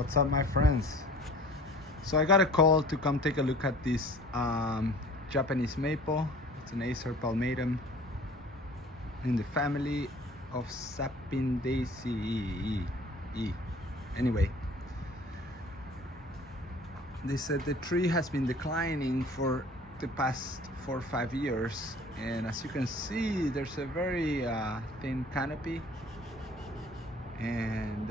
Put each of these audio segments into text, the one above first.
What's up, my friends? So I got a call to come take a look at this Japanese maple. It's an Acer palmatum in the family of Sapindaceae. Anyway, they said the tree has been declining for the past 4 or 5 years, and as you can see, there's a very thin canopy, and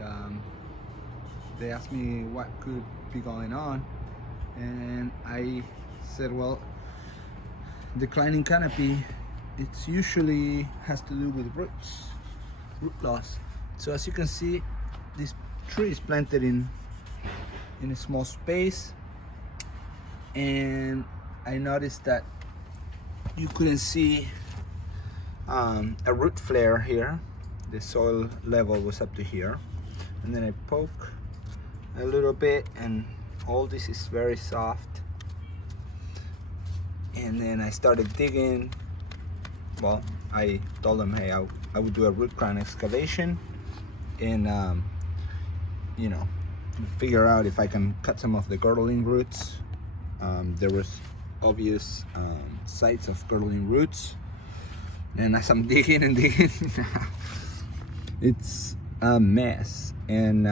they asked me what could be going on, and I said, well, declining canopy, it's usually has to do with root loss. So as you can see, this tree is planted in a small space, and I noticed that you couldn't see a root flare here. The soil level was up to here, and then I poke a little bit and all this is very soft, and then I started digging. Well, I told them, hey, I would do a root crown excavation and you know, figure out if I can cut some of the girdling roots. There was obvious sites of girdling roots, and as I'm digging and digging it's a mess, and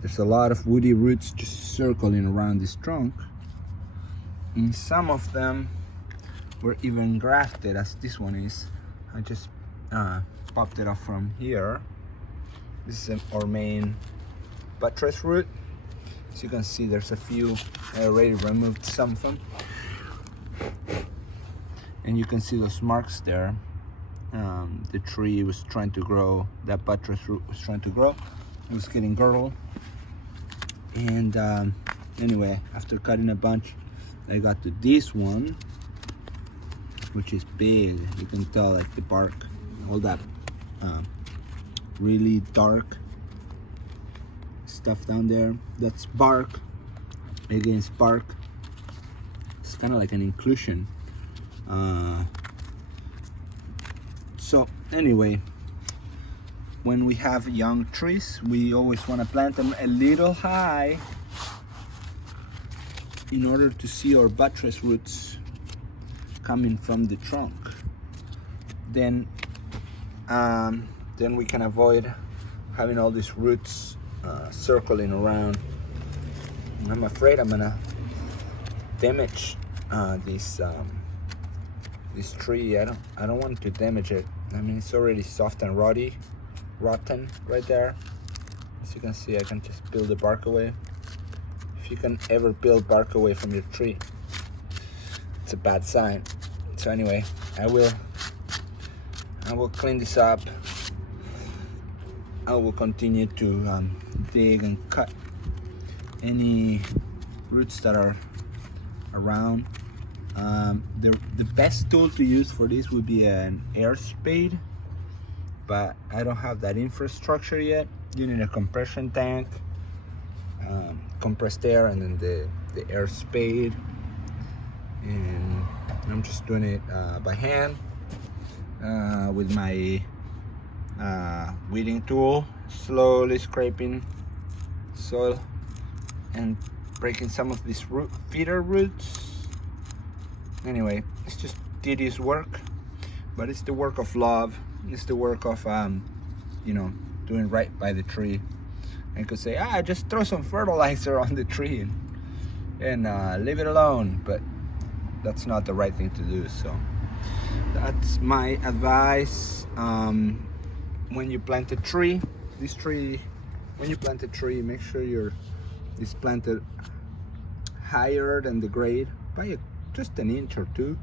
there's a lot of woody roots just circling around this trunk, and some of them were even grafted, as this one is. I just popped it off from here. This is our main buttress root. As you can see, there's a few. I already removed some of them, and you can see those marks there. The tree was trying to grow, that buttress root was trying to grow. It was getting girdled, and anyway, after cutting a bunch, I got to this one, which is big. You can tell, like, the bark, all that really dark stuff down there. That's bark against bark. It's kind of like an inclusion. So anyway, when we have young trees, we always want to plant them a little high in order to see our buttress roots coming from the trunk. Then we can avoid having all these roots circling around. I'm afraid I'm gonna damage this tree. I don't want to damage it. I mean, it's already soft and rotten right there. As you can see, I can just peel the bark away. If you can ever peel bark away from your tree, it's a bad sign. So anyway, I will clean this up. I will continue to dig and cut any roots that are around. The best tool to use for this would be an air spade, but I don't have that infrastructure yet. You need a compression tank, compressed air, and then the air spade. And I'm just doing it by hand with my weeding tool, slowly scraping soil and breaking some of these feeder roots. Anyway, it's just tedious work, but it's the work of love. It's the work of you know, doing right by the tree. I could say, just throw some fertilizer on the tree and leave it alone, but that's not the right thing to do. So that's my advice. When you plant a tree, when you plant a tree, make sure it's planted higher than the grade by just an inch or two.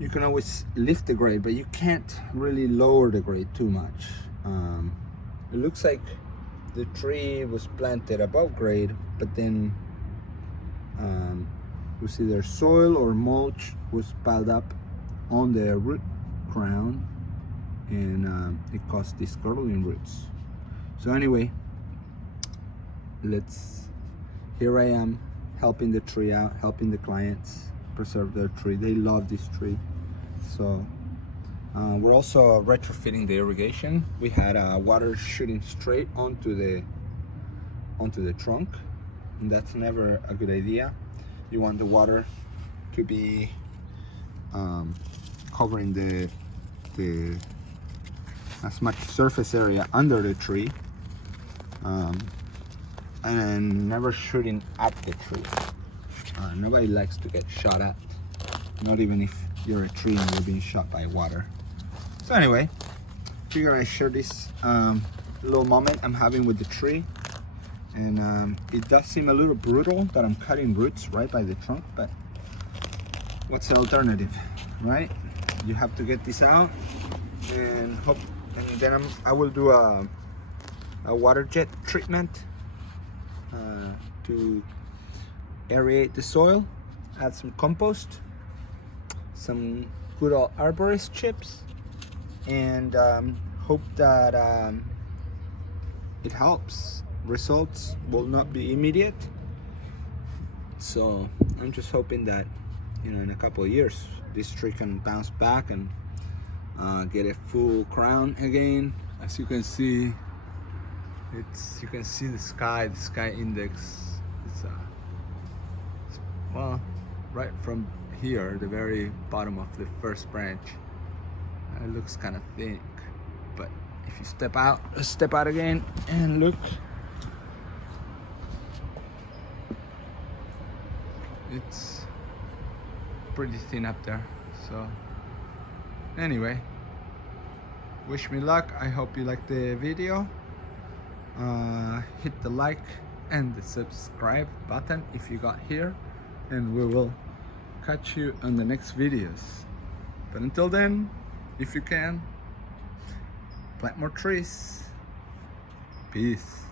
You can always lift the grade, but you can't really lower the grade too much. It looks like the tree was planted above grade, but then you see their soil or mulch was piled up on the root crown, and it caused these girdling roots. So anyway, here I am helping the tree out, helping the clients preserve their tree. They love this tree. So we're also retrofitting the irrigation. We had water shooting straight onto onto the trunk, and that's never a good idea. You want the water to be covering the as much surface area under the tree, and never shooting at the tree. Nobody likes to get shot at, not even if you're a tree and you're being shot by water. So anyway, figure I share this little moment I'm having with the tree. And it does seem a little brutal that I'm cutting roots right by the trunk, but what's the alternative, right? You have to get this out and hope, and then I will do a water jet treatment to aerate the soil, add some compost, some good old arborist chips, and hope that it helps. Results will not be immediate, so I'm just hoping that, you know, in a couple of years this tree can bounce back and get a full crown again. As you can see, you can see the sky index. It's well, right from here, the very bottom of the first branch, it looks kind of thick, but if you step out again and look, it's pretty thin up there. So anyway, wish me luck. I hope you liked the video. Hit the like and the subscribe button if you got here, and we will catch you on the next videos. But until then, if you can, plant more trees. Peace.